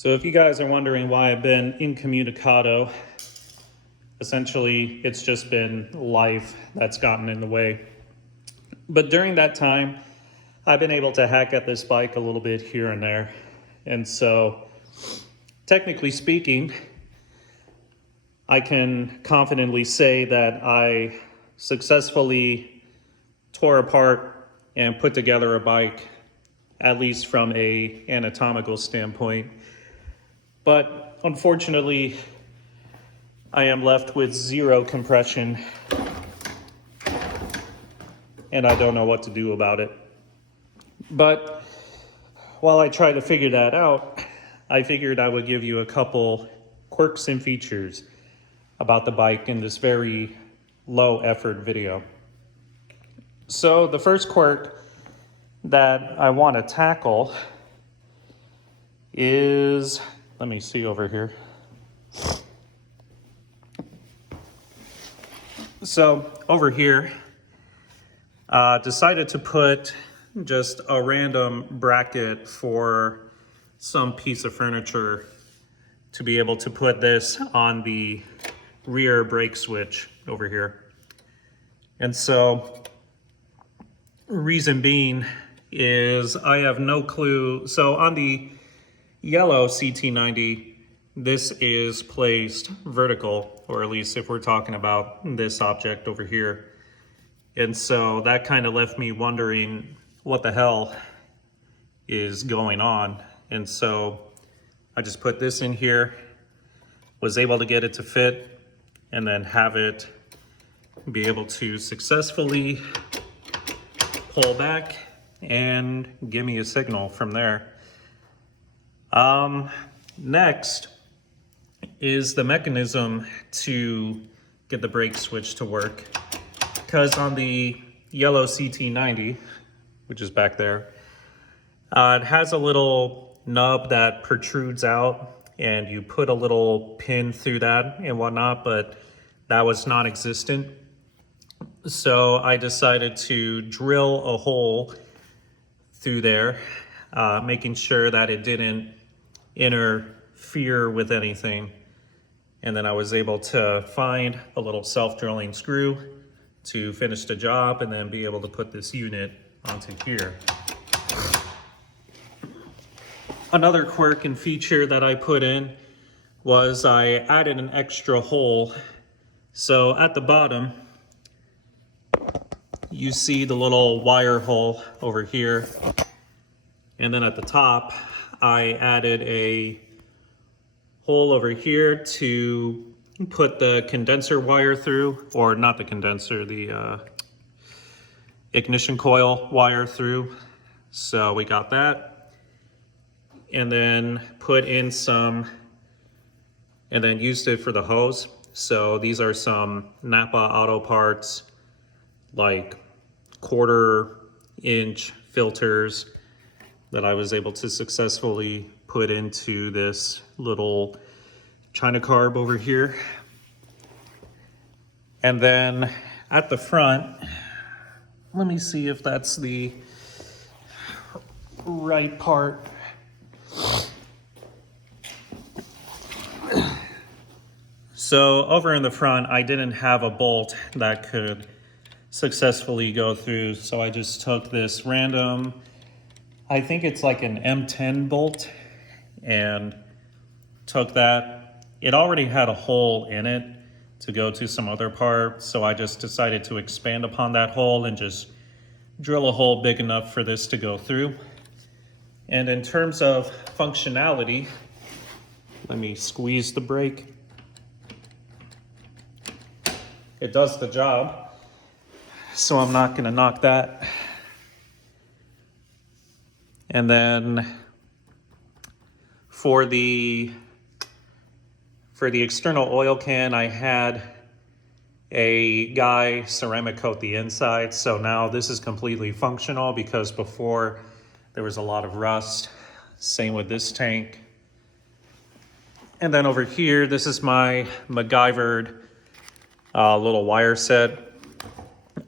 So if you guys are wondering why I've been incommunicado, essentially it's just been life that's gotten in the way. But during that time, I've been able to hack at this bike a little bit here and there. And so, technically speaking, I can confidently say that I successfully tore apart and put together a bike, at least from a anatomical standpoint. But unfortunately, I am left with zero compression, and I don't know what to do about it. But while I try to figure that out, I figured I would give you a couple quirks and features about the bike in this very low effort video. So the first quirk that I want to tackle is, let me see over here. So over here, decided to put just a random bracket for some piece of furniture to be able to put this on the rear brake switch over here. And so, reason being is I have no clue. So on the yellow CT90, this is placed vertical, or at least if we're talking about this object over here. And so that kind of left me wondering what the hell is going on. And so I just put this in here, was able to get it to fit, and then have it be able to successfully pull back and give me a signal from there. Next is the mechanism to get the brake switch to work. Because on the yellow CT90, which is back there, it has a little nub that protrudes out, and you put a little pin through that and whatnot, but that was non-existent. So I decided to drill a hole through there, making sure that it didn't interfere with anything. And then I was able to find a little self-drilling screw to finish the job and then be able to put this unit onto here. Another quirk and feature that I put in was I added an extra hole. So at the bottom, you see the little wire hole over here. And then at the top, I added a hole over here to put the condenser wire through, or not the condenser, the ignition coil wire through. So we got that. And then put in some, and then used it for the hose. So these are some Napa Auto Parts, like 1/4-inch filters that I was able to successfully put into this little China carb over here. And then at the front, let me see if that's the right part. So over in the front, I didn't have a bolt that could successfully go through. So I just took this random, I think it's like an M10 bolt, and took that. It already had a hole in it to go to some other part. So I just decided to expand upon that hole and just drill a hole big enough for this to go through. And in terms of functionality, let me squeeze the brake. It does the job, so I'm not gonna knock that. And then for the external oil can, I had a guy ceramic coat the inside, so now this is completely functional, because before there was a lot of rust. Same with this tank. And then over here, this is my MacGyvered little wire set.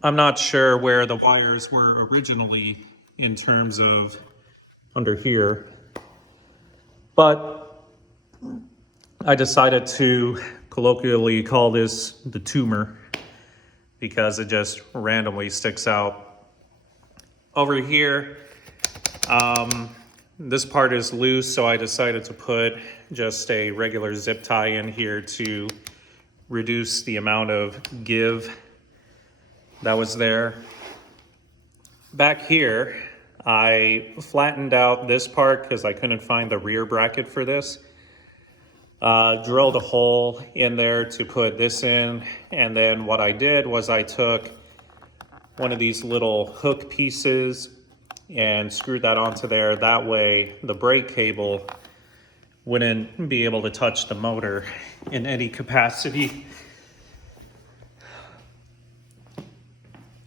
I'm not sure where the wires were originally in terms of under here, but I decided to colloquially call this the tumor because it just randomly sticks out. Over here, this part is loose, so I decided to put just a regular zip tie in here to reduce the amount of give that was there. Back here, I flattened out this part because I couldn't find the rear bracket for this. Drilled a hole in there to put this in, and then what I did was I took one of these little hook pieces and screwed that onto there. That way the brake cable wouldn't be able to touch the motor in any capacity.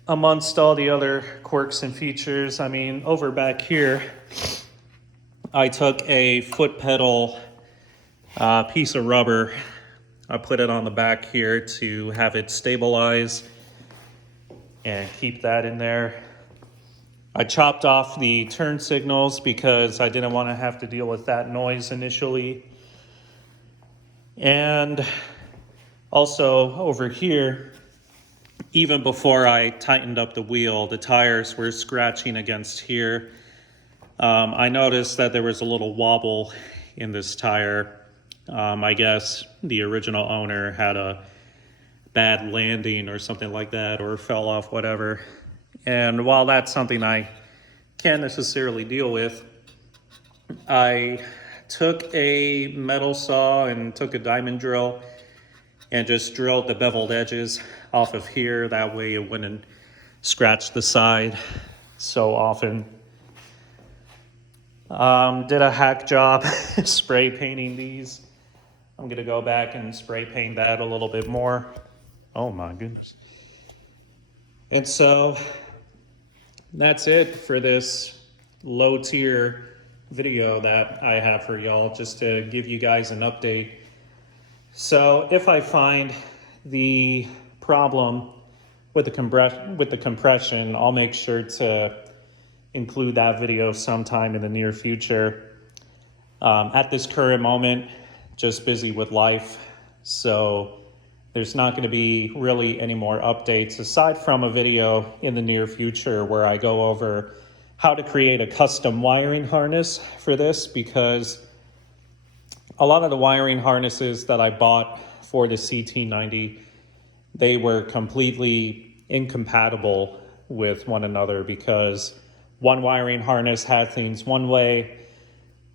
Amongst all the other quirks and features, I mean, over back here, I took a foot pedal piece of rubber. I put it on the back here to have it stabilize and keep that in there. I chopped off the turn signals because I didn't want to have to deal with that noise initially. And also over here, even before I tightened up the wheel, the tires were scratching against here. I noticed that there was a little wobble in this tire. I guess the original owner had a bad landing or something like that, or fell off, whatever. And while that's something I can't necessarily deal with, I took a metal saw and took a diamond drill and just drilled the beveled edges off of here. That way it wouldn't scratch the side so often. Did a hack job spray painting these. I'm gonna go back and spray paint that a little bit more. Oh my goodness. And so that's it for this low tier video that I have for y'all, just to give you guys an update. So if I find the problem with the compression, I'll make sure to include that video sometime in the near future. At this current moment, just busy with life, so there's not going to be really any more updates aside from a video in the near future where I go over how to create a custom wiring harness for this, because a lot of the wiring harnesses that I bought for the CT90, they were completely incompatible with one another, because one wiring harness had things one way,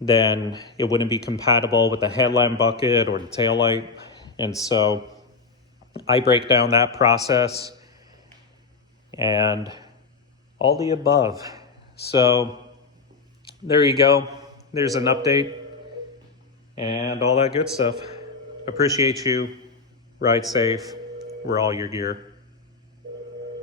then it wouldn't be compatible with the headlamp bucket or the taillight. And so I break down that process and all the above. So there you go. There's an update and all that good stuff. Appreciate you. Ride safe. We're all your gear.